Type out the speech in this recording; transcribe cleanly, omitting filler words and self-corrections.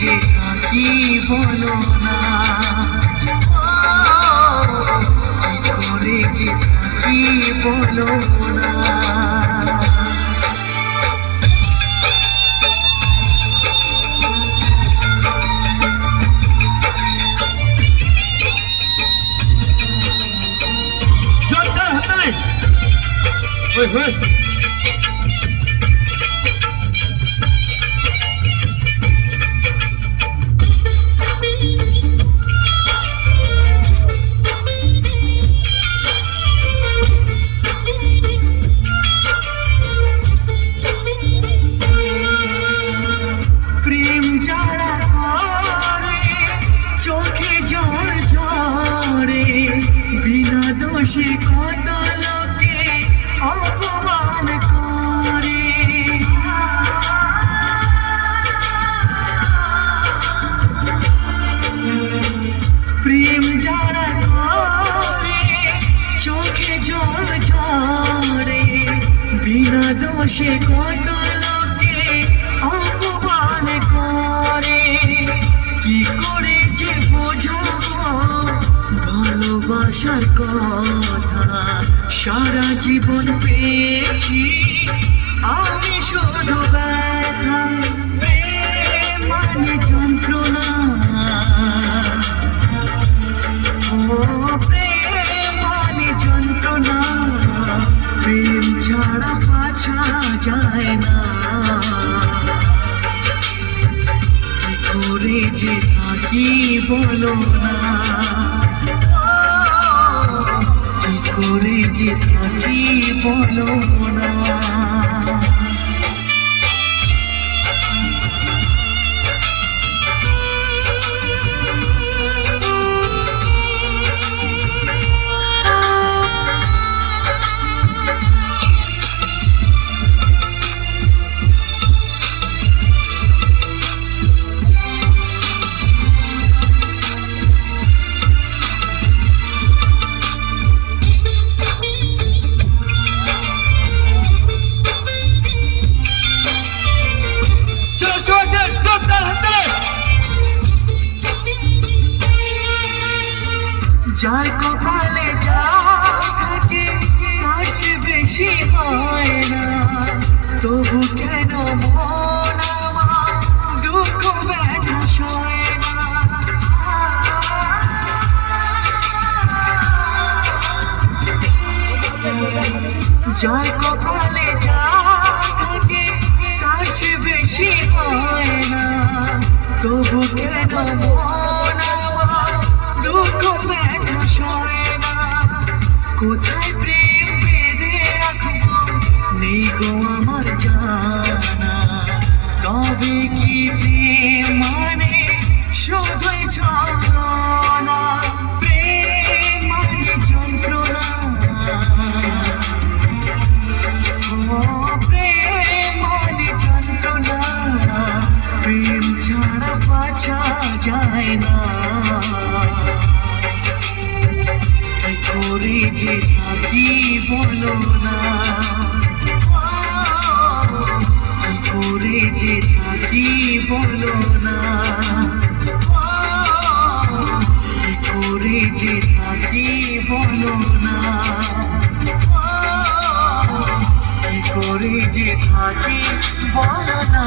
যে থাকি বলো না, কি করে যে থাকি বলো না। প্রেম যারা করে চোখে জল ঝরে, বিনা দোষে কত লোকে অপমান করে। প্রেম যারা করে চোখে জল ঝরে, বিনা দোষে কত লোকে অপমান করে। কি করে যে বোঝাবো ভালোবাসার কথা, সারা জীবন পেয়েছি আমি শুধু ব্যথা। প্রেম মানে যন্ত্রণা, ও প্রেম মানে যন্ত্রণা, প্রেম ছাড়া বাঁচা যায় না। কি করে যে থাকি বলো না, কি করে যে থাকি বলো না। যার কপালে যা থাকে তার চেয়ে বেশি হয় না, তবু কেন মন আমার দুঃখ ব্যথা সয় না। যার কপালে যা থাকে তার চেয়ে বেশি হয় না, তবু কেন মন আমার দুঃখ ব্যথা সয় না। কোথায় প্রেম বেঁধে রাখবো নেই গো আমার জানা, তবে কি প্রেম মানে শুধুই ছলনা। প্রেম মানে যন্ত্রণা, ও প্রেম মানে যন্ত্রণা, প্রেম ছাড়া বাঁচা যায় না। কি করে যে থাকি বলো না, কি করে যে থাকি বলো না, কি করে যে থাকি বলো না, কি করে যে থাকি বলো না।